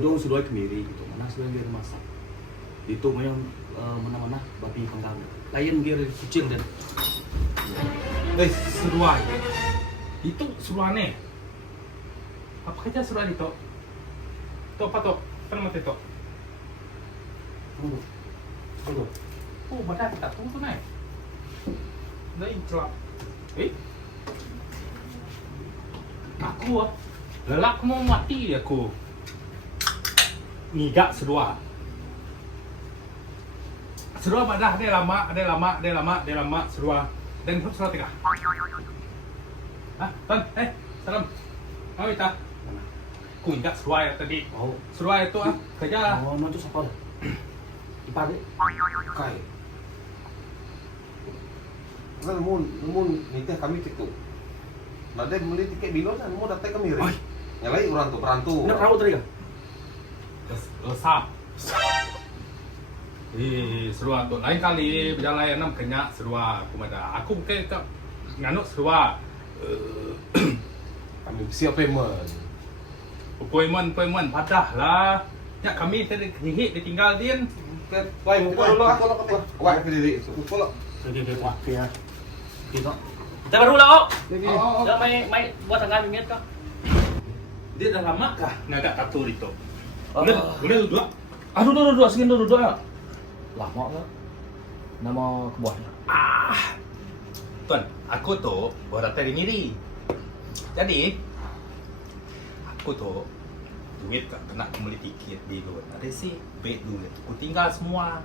kedua sudah kemiri gitu. Mana sudah dia masak. Itu yang mana-mana babi panggang. Lain dia kecil dan. Seruan. Itu seruannya. Apa kerja seruan itu? Itu apa tuh? Apa nama itu? Oh, badan tak tahu tu naik. Dah celap. Aku lelak mau mati aku. Ngigak sedua. Sedua badah dia lama sedua. Dan kau salah tiga. Hah, Tan, salam. Mau kita? Ku ngigak sedua ya tadi. Oh, Sedua itu kerja. oh, itu siapa? Ipar deh. Kai. Namun nikah kami itu. Nade beli tiket bilo dan mau datang kami ri. Nyalai orang tuh perantu. Nak rawat tadi kan? Lesap. Serua tu. Lain kali berjalan enam kenyak serua aku ada. Aku bukan ke nganuk serua. Kami siap payment. Appointment padah lah. Ya kami tadi hihit ditinggal din. Wai mau dulu aku lo kata. Wai ke diri itu. Aku lo. Okey, wah, ya. Kita. Kita baru lah, oh. Dah mai buat tangan minyak kah? Dia dah lama kah ngagak tato itu? Boleh duduk? Duduk, segini duduk ya. Lama lah. Nama kebuahnya. Tuan, aku tu baru datang dari Miri. Jadi, aku tu duit tak kena beli tiket di luar. Ada sih, bed dulu. Aku tinggal semua.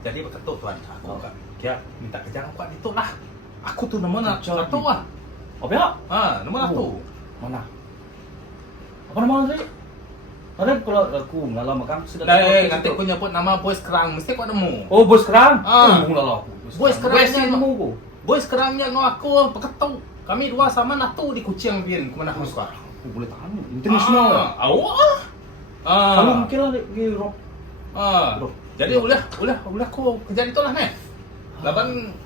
Jadi berkata tuan, aku kan dia minta kerja aku kat itu lah. Aku tu nama nak tato lah. Apa ya? Nama tato. Mana? Apa nama tadi? Ada kalau aku ngalah makan sudah. Nanti aku nyebut nama Boys Kerang, mesti kau nemu. Oh, bos kerang? Ngalah aku. Boys Kerangnya nemu aku. Boys Kerangnya ngau aku berkata kami dua sama nato di Kuching Pian, ke mana aku suka. Boleh tahan. International ya? Awak. Kalau mungkin lah di rock. Jadi ulah aku kerja itu lah nih. Laban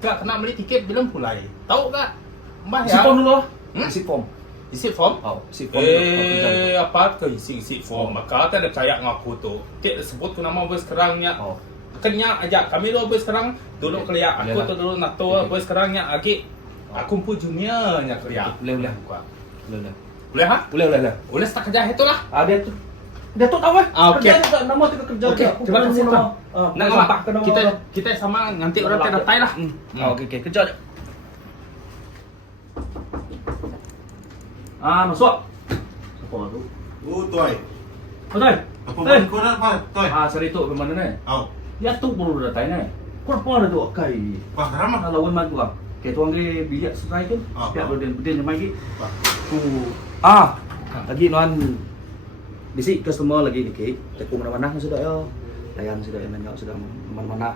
tak kena beli tiket belum mulai. Tahu tak? Mbah ya. Isi form dulu. Isi form? Isi form. Apa ke isi form? Maka tak ada percaya ngaku tu. Kek sebut tu nama bos kerangnya. Kenya aja kami dua bos kerang dulu kelia. Aku tu dulu nato bos kerangnya agi. Aku pun juniornya kelia. Boleh. Boleh ha? Boleh. Boleh tak kerja itulah. Dia tu tahu Okey. Kerja nama tu kerja. Okey, terima kasih tuan. Nak nampak kita sama nanti orang tak datang lah. Okey, kerja je. Masuk. Apa tu? Toy. Betul. Apa man kau nak apa? Toy. Sorry tu ke mana ni? Oh. Dia tu baru datang ni. Kau apa ada tu kai? Wah, ramah. Lawan man tu ah. Kayak tuang dia bilik serai tu. Setiap berdin mai lagi. Tu. Lagi nuan bisi customer lagi dikit. Tekung mana-mana sudah ya. Layan sudah yang sudah mana-mana.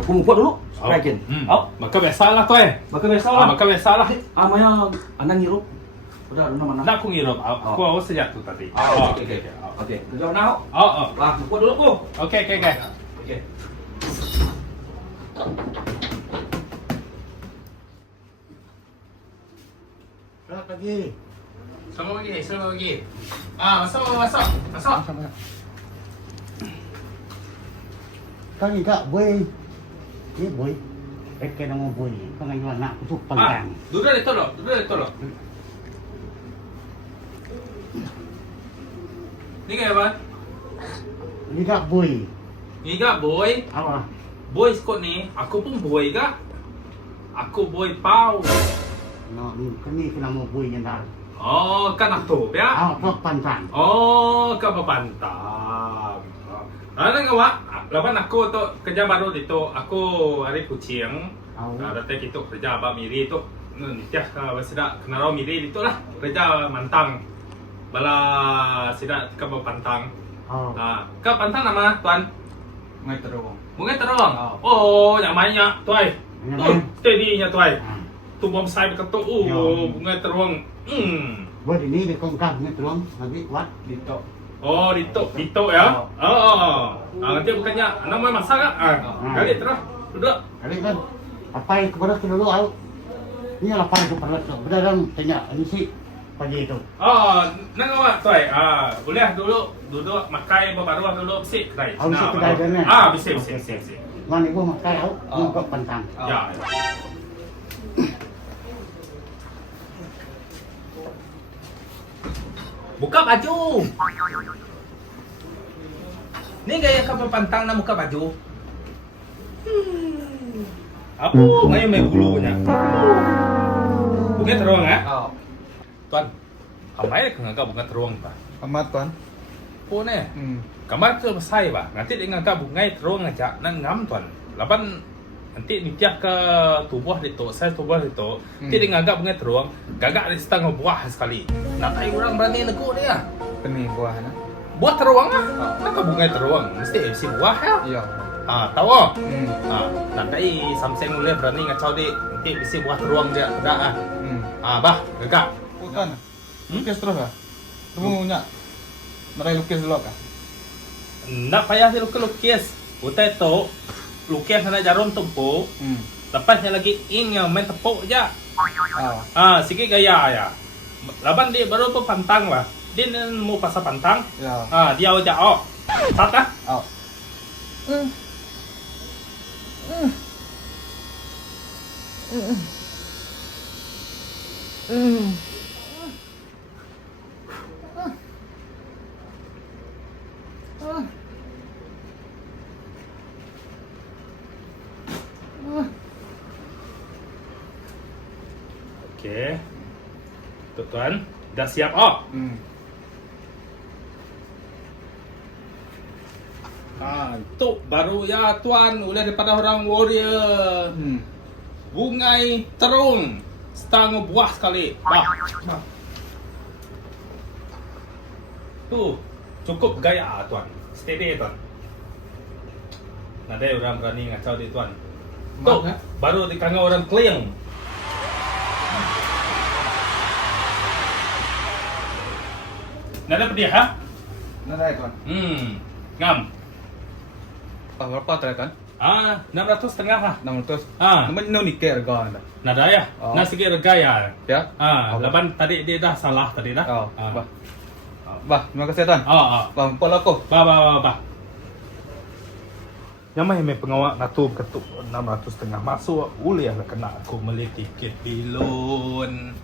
Aku mau buat dulu. Sprakin. Maka biasalah tu Maka biasalah. Maka biasalah. Maya anak ngirup. Udah mana-mana. Nak aku ngirup. Aku awak sejak tu tadi. Okey. Kerja mana? Buat dulu aku. Okey. Okey. Selamat pagi. Selamat pagi. Masuk. Kami kak boy, ni boy, pakai nama boy. Kau ngayon nak tu pantang. Duduk di tolok. Ni kaya ba? Ni kak boy. Ni ga boy. Apa? Boy skot ni, aku pun boy ga. Aku boy pau. No, ni kami nama boy yang dah. Oh, kan aku ya. Tu pantang. Oh, ka pantang. Ano nga laban ako to kerja baru dito. Ako hari Kuching. Dati kita kerja ba Miri itu. Nitya sida kenaro Miri dito lah. Kerja mantang. Bala sida ka pantang. Ka pantang nama tuan? Mai terowong. Mungkin terowong. Oh, yang mainnya tuai. Steady-nya tuai. Tu bom sai betul. Mungkin terowong. Boy ini di kongkang ni tuang, nanti kuat. Dito. Oh, Dito ya? Nanti bukannya namanya masak kan? Kali terus, duduk. Kali kan, apa yang kepada dulu au? Ini lah pada perlu. Bedaran tanya ini si pagi itu. Oh, nang awak toy. Boleh duduk makai baru dulu bisik kedai. Oh, bisik kedai dia ni? Bisik. Mana ibu makan tahu, mau pantang. Ya. Buka baju. Ni gaya kapal pantang nak buka baju. Apa ngayon may bulunya? Bunga teruang Tuan, kamay ka bunga teruang pa. Amat tuan. Po ne. Kamar tu masai ba. Nanti dengan ka bunga teruang aja nang ngam tuan. Lapan nanti nitiak ke tubuh dito, saya tubuh dito. Nanti dengan ka bunga teruang, gagak di setengah buah sekali. Nak tahu orang berani nego dia. Pening buah na. Buah teruang nak ka bunga teruang mesti si buah ya. Iya. Tahu? Nanti Samsung mulai berani ngacau di nanti bisi buah teruang dia dah. Bah, gagak. Tuan. Lukis terus ah. Temu nya. Narai lukis dulu kah? Nak payah dia lukis. Utai tu lukis nak jarum tempu. Lepasnya lagi ing yang main tepuk je. Sikit gaya ya. Laban dia baru tu pantang lah. Dia mau pasal pantang. Ya. Dia aja Tata? Okey. Tuan, dah siap itu baru ya tuan, oleh daripada orang warrior. Bungai terung, setengah buah sekali. Tu cukup gaya tuan, steady tuan. Ada orang berani ngacau di tuan. Tu baru dikanga orang clean. Nada pedih Narai tuan. Ngam. Berapa terakhir kan? 600 setengah 600. Naman no ni ke harga anda. nada ya. Na sige rega ya. Ya? Laban tadi dia dah salah tadi dah. Bah. Bah, terima kasih tuan. Bah, pola aku. Ba. Yang may pengawak natu ketuk 600 setengah masuk uliah lah kena aku beli tiket bilon.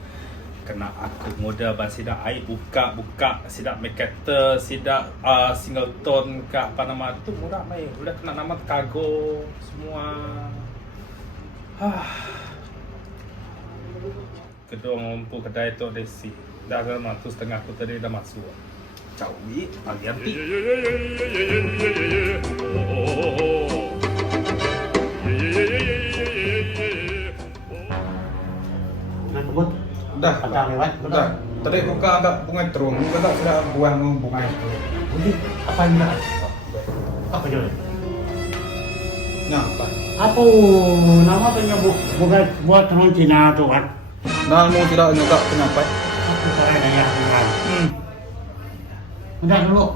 Kena aku modal ban sidak air buka sidak Mercator sidak Singleton kat apa nama tu murah mai udah kena nama kargo semua. Kedua mampu kedai tu desi dah 600 setengah aku tadi dah masuk. Cawi pagi nanti. Nak kebut? Dah. Ada lewat? Dah. Tadi buka agak bunga terung, buka sudah buang bunga. Jadi apa yang nak? Apa je? Nyapa. Apa nama penyebut buat orang Cina tu kan? Namu tidak nyata kenapa? Aku saya daya tinggal. Udah dulu.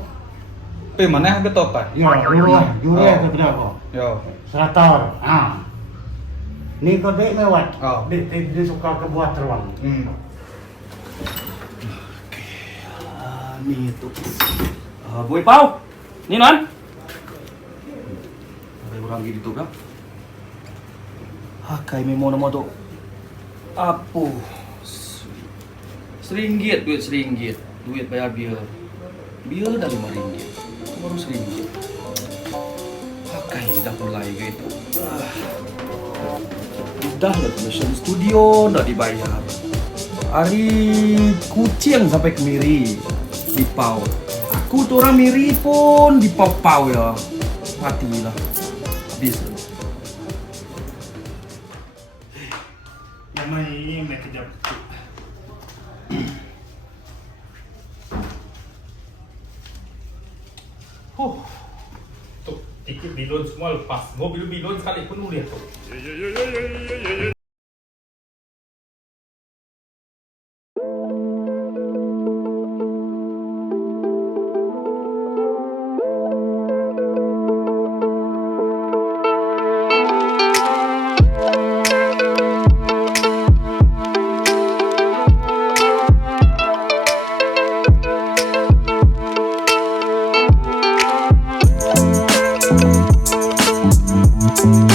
Pe mana betul pak? Ya, dulu aku tidak kok. Yo. 100. Ni kau dek lewat. Oh. Dia suka ke buat teruang. Ni tu. Boy Pau. Ni non. Ada orang gitu kan? Kai memo nama tu. Apa? RM1, duit RM1. Duit bayar bil. Bil dah RM5. Baru RM1. Kai dah mulai gitu. Dah lah commission studio dah dibayar. Hari kucing sampai ke Miri di pau. Aku tu orang Miri pun di pau-pau ya. Matilah. Habis. Yang mai kejap. Tu tiket bilon semua lepas. Mobil bilon sekali pun lihat tu. Bye.